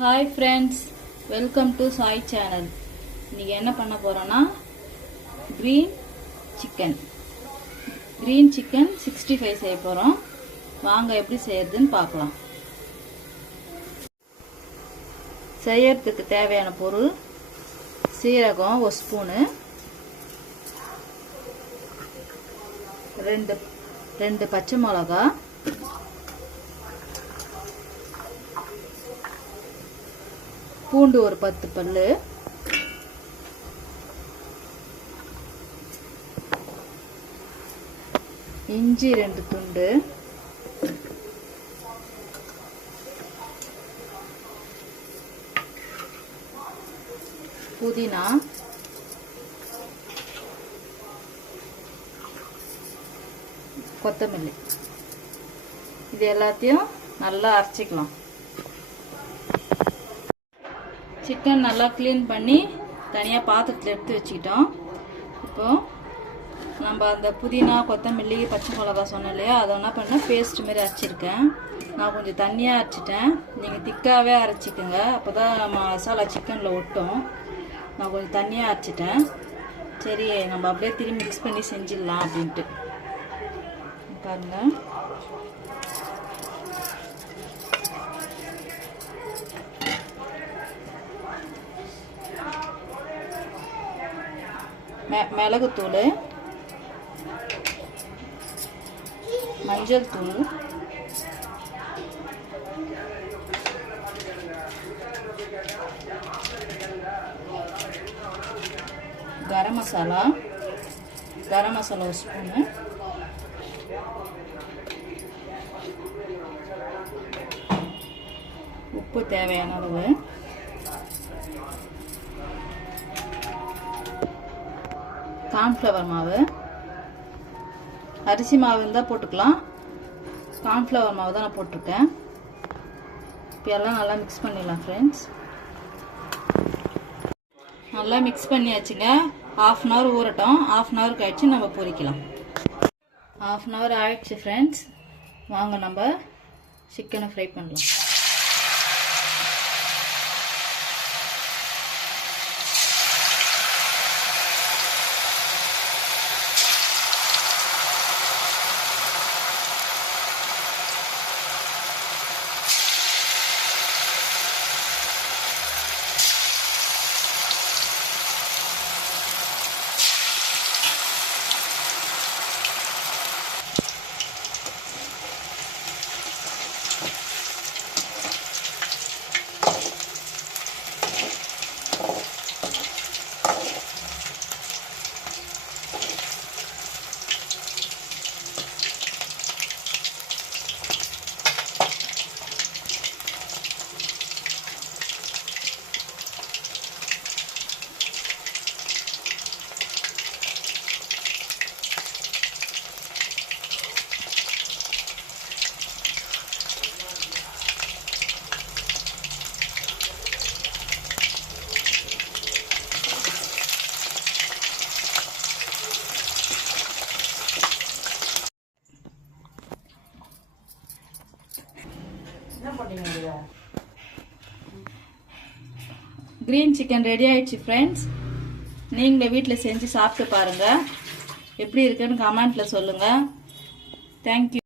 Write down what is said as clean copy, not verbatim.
Hi friends, welcome to Sai channel. இன்னைக்கு என்ன பண்ண போறோம்னா green chicken 65 செய்ய போறோம். வாங்க எப்படி செய்யறதுன்னு பார்க்கலாம். செய்யறதுக்கு தேவையான பொருள் சீரகம் 1 ஸ்பூன், 2 பச்சை மிளகாய், பூண்டு ஒரு 10 பல்லு, இஞ்சி 2 துண்டு, புதினா, கொத்தமல்லி. இது எல்லாத்தையும் நல்லா அரைச்சிக்கலாம். சிக்கன் நல்லா க்ளீன் பண்ணி தனியாக பாத்திரத்தில் எடுத்து வச்சுக்கிட்டோம். இப்போ நம்ம அந்த புதினா, கொத்தமல்லி, பச்சை மிளகாய் சொன்னோம் இல்லையா, அதை என்ன பண்ண பேஸ்ட் மாரி அரைச்சிருக்கேன். நான் கொஞ்சம் தண்ணியாக அரைச்சிட்டேன். நீங்கள் திக்காகவே அரைச்சிக்கோங்க, அப்போ தான் மசாலா சிக்கனில் ஒட்டும். நான் கொஞ்சம் தண்ணியாக அரைச்சிட்டேன். சரி, நம்ம அப்படியே திரும்பி மிக்ஸ் பண்ணி செஞ்சிடலாம் அப்படின்ட்டு. பாருங்கள், மிளகுத்தூள், மஞ்சள் தூள், கரம் மசாலா 1 ஸ்பூனு, உப்பு தேவையான அளவு, கார்ன்ஃப்ளவர் மாவு. அரிசி மாவு இருந்தால் போட்டுக்கலாம், கார்ன்ஃப்ளவர் மாவு தான் நான் போட்டிருக்கேன். இப்போ எல்லாம் நல்லா மிக்ஸ் பண்ணிடலாம் ஃப்ரெண்ட்ஸ். நல்லா மிக்ஸ் பண்ணியாச்சுங்க. 1/2 அன் ஹவர் ஊறட்டும். 1/2 அன் ஹவர் கழிச்சு நம்ம பொரிக்கலாம். 1/2 அன் ஹவர் ஆயிடுச்சு ஃப்ரெண்ட்ஸ். வாங்க நம்ம சிக்கனை ஃப்ரை பண்ணலாம். கிரீன் சிக்கன் ரெடி ஆயிடுச்சு ஃப்ரெண்ட்ஸ். நீங்களே வீட்டில் செஞ்சு சாப்பிட்டு பாருங்கள். எப்படி இருக்குன்னு கமெண்ட்டில் சொல்லுங்கள். தேங்க்யூ.